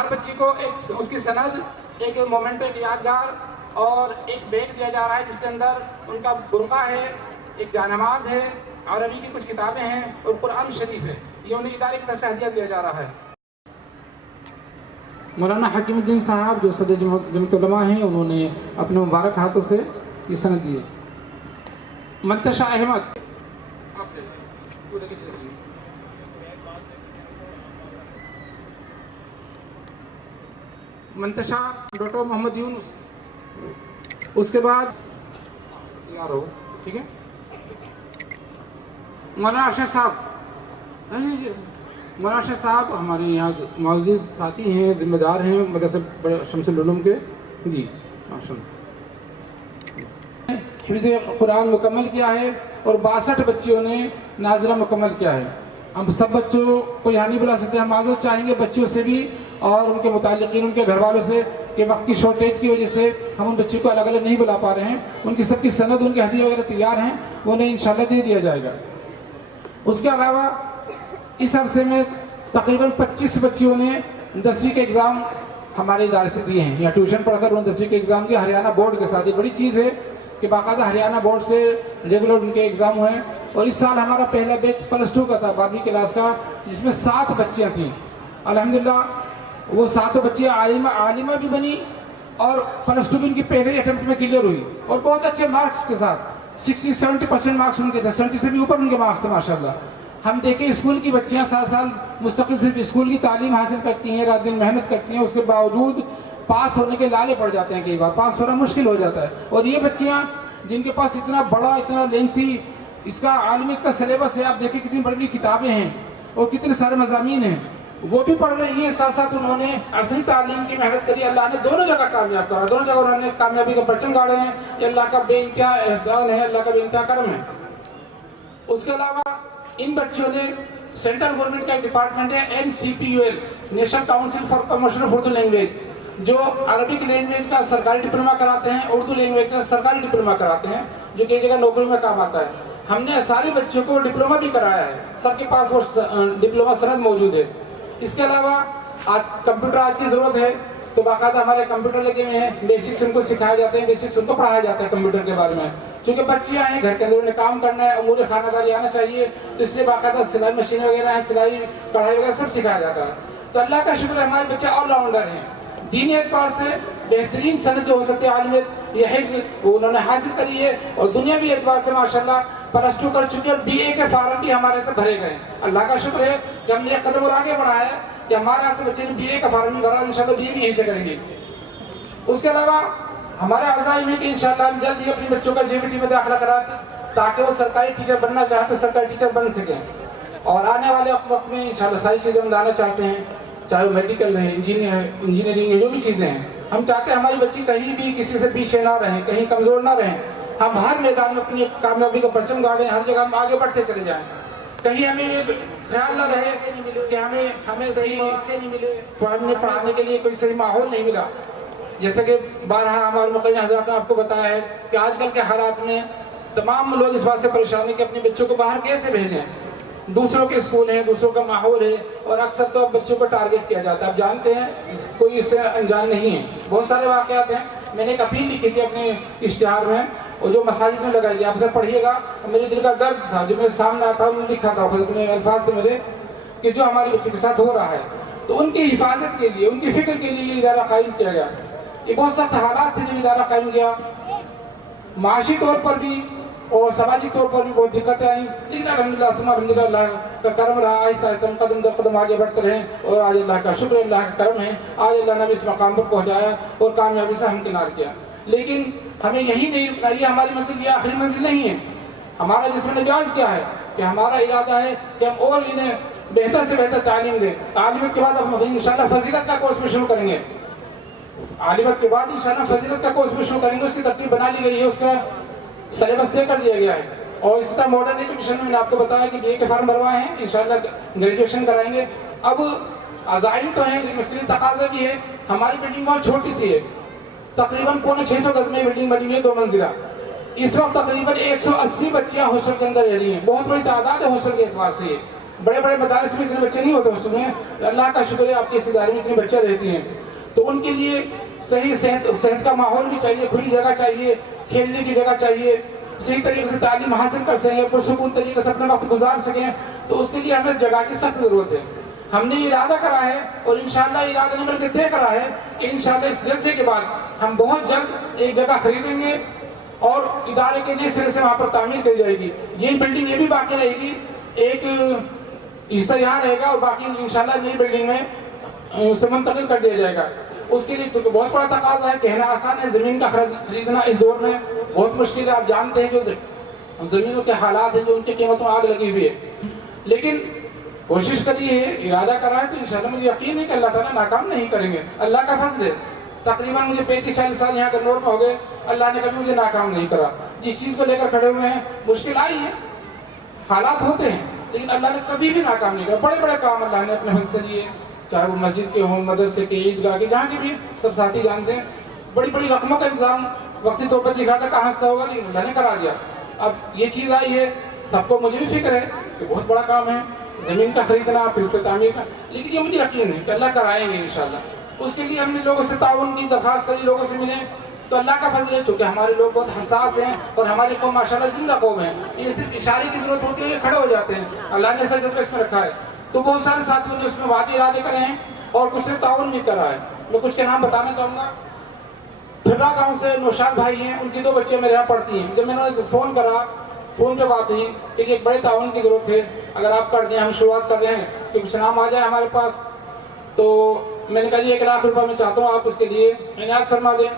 ہر بچی کو ایک اس کی سند، ایک مومنٹو، ایک یادگار اور ایک بیگ دیا جا رہا ہے جس کے اندر ان کا برقع ہے، ایک جانماز ہے، عربی کی کچھ کتابیں ہیں اور قرآن شریف ہے. یہ انہیں ادارے کی طرف سے ہدیہ دیا جا رہا ہے. مولانا حکیم الدین صاحب جو صدر جمعیت علماء ہیں، انہوں نے اپنے مبارک ہاتھوں سے یہ سند دی ہے. منتشا احمد، منتشا ڈاکٹر محمد یونس. اس کے بعد تیار ہو، ٹھیک ہے. مولانا ارشد صاحب، مولانا ارشد صاحب ہمارے یہاں معزز ساتھی ہیں، ذمہ دار ہیں مدرسہ شمس العلوم کے. جی ماشاء اللہ. حفظ قرآن مکمل کیا ہے اور 62 بچیوں نے نازلہ مکمل کیا ہے. ہم سب بچوں کو یہاں نہیں بلا سکتے، ہم معذرت چاہیں گے بچوں سے بھی اور ان کے متعلقین، ان کے گھر والوں سے، کہ وقت کی شارٹیج کی وجہ سے ہم ان بچوں کو الگ الگ نہیں بلا پا رہے ہیں. ان کی سب کی سند، ان کے ہدیے وغیرہ تیار ہیں، وہ انہیں انشاءاللہ دے دیا جائے گا. اس کے علاوہ اس عرصے میں تقریباً 25 بچیوں نے 10ویں کے ایگزام ہمارے ادارے سے دیے ہیں، یا ٹیوشن پڑھ کر انہوں نے 10ویں کے ایگزام دیے ہریانہ بورڈ کے ساتھ. یہ بڑی چیز ہے کہ باقاعدہ ہریانہ بورڈ سے ریگولر ان کے ایگزام ہوئے ہیں. اور اس سال ہمارا پہلا بیچ +2 کا تھا، 12ویں کلاس کا، جس میں 7 بچیاں تھیں. الحمدللہ وہ 7 بچیاں عالمہ بھی بنی اور +2 بھی ان کی پہلے اٹیمپٹ میں کلیئر ہوئی اور بہت اچھے مارکس کے ساتھ. 60-70% مارکس ان کے تھے، 70 سے بھی اوپر ان کے مارکس تھے ماشاءاللہ. ہم دیکھیں اسکول کی بچیاں سال مستقل صرف اسکول کی تعلیم حاصل کرتی ہیں، رات دن محنت کرتی ہیں، اس کے باوجود پاس ہونے کے لالے پڑ جاتے ہیں. کئی بار پاس ہونا مشکل ہو جاتا ہے. اور یہ بچیاں جن کے پاس اتنا بڑا، اتنا لینتھی اس کا عالمیت کا سلیبس ہے، آپ دیکھیں کتنی بڑی بڑی کتابیں ہیں اور کتنے سارے مضامین ہیں، وہ بھی پڑھ رہی ہیں. ساتھ ساتھ انہوں نے اصلی تعلیم کی محنت کری. اللہ نے دونوں جگہ کامیاب کرا، دونوں جگہ انہوں نے کامیابی کے پرچم گاڑے ہیں. یہ اللہ کا بے انتہا احسان ہے، اللہ کا بے انتہا کرم ہے. اس کے علاوہ ان بچوں نے سینٹرل گورنمنٹ کا ایک ڈپارٹمنٹ ہے NCPUL، national council for promotion of Urdu language, جو عربک لینگویج کا سرکاری ڈپلوما کراتے ہیں، اردو لینگویج کا سرکاری ڈپلوما کراتے ہیں، جو کئی جگہ نوکری میں کام آتا ہے. ہم نے سارے بچوں کو ڈپلوما بھی کرایا ہے، سب کے پاس وہ ڈپلوما سند موجود ہے. اس کے علاوہ آج کمپیوٹر آج کی ضرورت ہے، تو باقاعدہ ہمارے کمپیوٹر لگے ہوئے ہیں، بیسکس ان کو سکھائے جاتے ہیں، بیسکس ان کو پڑھایا جاتا ہے کمپیوٹر کے بارے میں. چونکہ بچیاں ہیں، گھر کے اندر انہیں کام کرنا ہے، امور خانہ داری آنا چاہیے، تو اس لیے باقاعدہ سلائی مشین وغیرہ ہے، سلائی کڑھائی وغیرہ سب سکھایا جاتا ہے. تو اللہ کا شکر ہے ہمارے بچے آل راؤنڈر ہیں. دینی اعتبار سے بہترین سند جو ہو سکتی ہے عالمیت، یہ حفظ وہ انہوں نے حاصل کری ہے. اور دنیاوی اعتبار سے ماشاءاللہ +2 کر چکے اور BA کے فارم بھی ہمارے سے بھرے گئے. اللہ کا شکر ہے کہ ہم نے ایک قدم اور آگے بڑھا ہے کہ ہمارے یہاں سے بچے نے BA کا فارم بھی بھرا، انشاءاللہ BA بھی یہیں سے کریں گے. اس کے علاوہ ہمارے عزائم ہے کہ انشاءاللہ ہم جلد ہی اپنے بچوں کا JBT میں داخلہ کراتے تاکہ وہ سرکاری ٹیچر بننا چاہتے سرکاری ٹیچر بن سکیں. اور آنے والے وقت میں انشاءاللہ ساری چیزیں ہم لانا چاہتے ہیں، چاہے وہ میڈیکل ہے، انجینئرنگ ہے، جو بھی چیزیں ہیں. ہم چاہتے ہیں ہماری بچی کہیں بھی کسی سے پیچھے نہ رہیں، کہیں کمزور نہ رہیں. ہم ہر میدان میں اپنی کامیابی کا پرچم گاڑیں، ہر جگہ ہم آگے بڑھتے چلے جائیں. کہیں ہمیں خیال نہ رہے کہ ہمیں صحیح پڑھانے کے لیے کوئی صحیح ماحول نہیں ملا. جیسے کہ بارہا ہمارے مقیم حضرات نے آپ کو بتایا ہے کہ آج کل کے حالات میں تمام لوگ اس بات سے پریشان ہیں کہ اپنے بچوں کو باہر کیسے بھیجیں. دوسروں کے اسکول ہیں، دوسروں کا ماحول ہے، اور اکثر تو بچوں کو ٹارگٹ کیا جاتا ہے. آپ جانتے ہیں کوئی اس سے انجان نہیں ہے. بہت سارے واقعات ہیں. میں نے ایک اپیل لکھی تھی اپنے اشتہار میں، اور جو مساجد میں لگائی گئی، آپ سب پڑھیے گا. میرے دل کا درد تھا جو میرے سامنے آتا، انہوں نے لکھا تھا اتنے الفاظ تھے میرے کہ جو ہمارے بچوں کے ساتھ ہو رہا ہے، تو ان کی حفاظت کے لیے، ان کی فکر کے لیے یہ ادارہ قائم کیا گیا. یہ بہت سخت حالات تھے جو ادارہ قائم کیا، معاشی طور پر بھی اور سماجی طور پر بھی بہت دقتیں آئیں، لیکن الحمدللہ اللہ کا کرم رہا. آہستہ آہستہ ہم قدم در قدم آگے بڑھتے رہے اور آج اللہ کا شکر، اللہ کا کرم ہے. آج اللہ نے اس مقام پر پہنچایا اور کامیابی سے ہمکنار کیا. لیکن ہمیں یہی نہیں رکنا، یہ ہماری منزل، یہ آخری منزل نہیں ہے. ہمارا جسم نے جائز کیا ہے کہ ہمارا ارادہ ہے کہ ہم اور انہیں بہتر سے بہتر تعلیم دیں. تعلیمت کے بعد ہم انشاءاللہ فضیلت کا کورس بھی شروع کریں گے. عالمیت کے بعد انشاءاللہ فضیلت کا کورس بھی شروع کریں گے. اس کی ترتیب بنا لی گئی ہے، اس کا سلیبس طے کر دیا گیا ہے. اور اس طرح ماڈرن ایجوکیشن میں نے آپ کو بتایا کہ BA کے فارم بھروائے ہیں، انشاءاللہ گریجویشن کرائیں گے. اب عزائم تو ہیں، مسئلہ تقاضا بھی ہے. ہماری بلڈنگ بہت چھوٹی سی ہے، تقریباً 650 گز میں بلڈنگ بنی ہوئی ہے، 2 منزلہ. اس وقت تقریباً 180 بچیاں ہاسٹل کے اندر رہ رہی ہیں. بہت بڑی تعداد ہے ہاسٹل کے اعتبار سے. بڑے بڑے مدارس میں اتنے بچے نہیں ہوتے اس میں. اللہ کا شکر ہے آپ کے اس ادارے میں اتنے بچے رہتی ہیں. تو ان کے لیے صحیح صحت کا ماحول بھی چاہیے, کھلی جگہ چاہیے, کھیلنے کی جگہ چاہیے, صحیح طریقے سے تعلیم حاصل کر سکیں, پرسکون طریقے سے اپنا وقت گزار سکیں. تو اس کے لیے ہمیں جگہ کی سخت ضرورت ہے. ہم نے ارادہ کرا ہے اور انشاءاللہ ارادہ نہیں بلکہ طے کرا ہے کہ انشاءاللہ اس جلسے کے بعد ہم بہت جلد ایک جگہ خریدیں گے اور ادارے کے نئے سرے سے وہاں پر تعمیر کی جائے گی. یہ بلڈنگ یہ بھی باقی رہے گی, ایک حصہ یہاں رہے گا اور باقی انشاءاللہ نئی بلڈنگ میں اسے منتقل کر دیا جائے گا. اس کے لیے بہت بڑا تقاضا ہے, کہنا آسان ہے, زمین کا خریدنا اس دور میں بہت مشکل ہے. آپ جانتے ہیں جو زمینوں کے حالات ہیں, جو ان کی قیمتوں آگ لگی ہوئی ہے. لیکن کوشش کریے, ارادہ کرا ہے تو انشاءاللہ مجھے یقین ہے کہ اللہ تعالیٰ ناکام نہیں کریں گے. اللہ کا فضل ہے. تقریباً مجھے 35-40 سال یہاں گنور میں ہو گئے, اللہ نے کبھی مجھے ناکام نہیں کرا. جس چیز کو لے کر کھڑے ہوئے ہیں مشکل آئی ہے, حالات ہوتے ہیں, لیکن اللہ نے کبھی بھی ناکام نہیں کرا. بڑے بڑے کام اللہ نے اپنے فضل سے لیے, چاہے وہ مسجد کے ہوں, مدرسے کے, عیدگاہ کے, جہاں کے بھی سب ساتھی جانتے ہیں. بڑی بڑی رقموں کا انتظام وقتی طور پر لکھا تھا کہاں سے ہوگا, لیکن اللہ نے کرا دیا. اب یہ چیز آئی ہے, سب کو مجھے بھی فکر ہے کہ بہت بڑا کام ہے زمین کا خریدنا, پھر اس پہ تعمیر کا, لیکن یہ مجھے یقین ہے کہ اللہ کرائیں گے انشاءاللہ. اس کے لیے ہم نے لوگوں سے تعاون کی درخواست کری, لوگوں سے ملے, تو اللہ کا فضل ہے چونکہ ہمارے لوگ بہت حساس ہیں اور ہماری قوم ماشاءاللہ زندہ قوم ہے. یہ صرف اشارے کی ضرورت ہوتی ہے, یہ کھڑے ہو جاتے ہیں. اللہ نے ایسا جذبہ اس میں رکھا ہے. تو بہت سارے ساتھیوں نے اس میں وعدے ارادے کرے ہیں اور کچھ نے تعاون بھی کرا ہے. میں کچھ کے نام بتانا چاہوں گا. پھرا گاؤں سے نوشاد بھائی ہیں, ان کی 2 بچے میرے یہاں پڑھتی ہیں. جب میں نے فون کرا, فون پہ بات ہوئی کہ ایک بڑے تعاون کی ضرورت ہے, اگر آپ کر دیں, ہم شروعات کر رہے ہیں کہ کچھ نام آ جائے ہمارے پاس. تو میں نے کہا 1 لاکھ روپے میں چاہتا ہوں آپ اس کے لیے عنایت فرما دیں.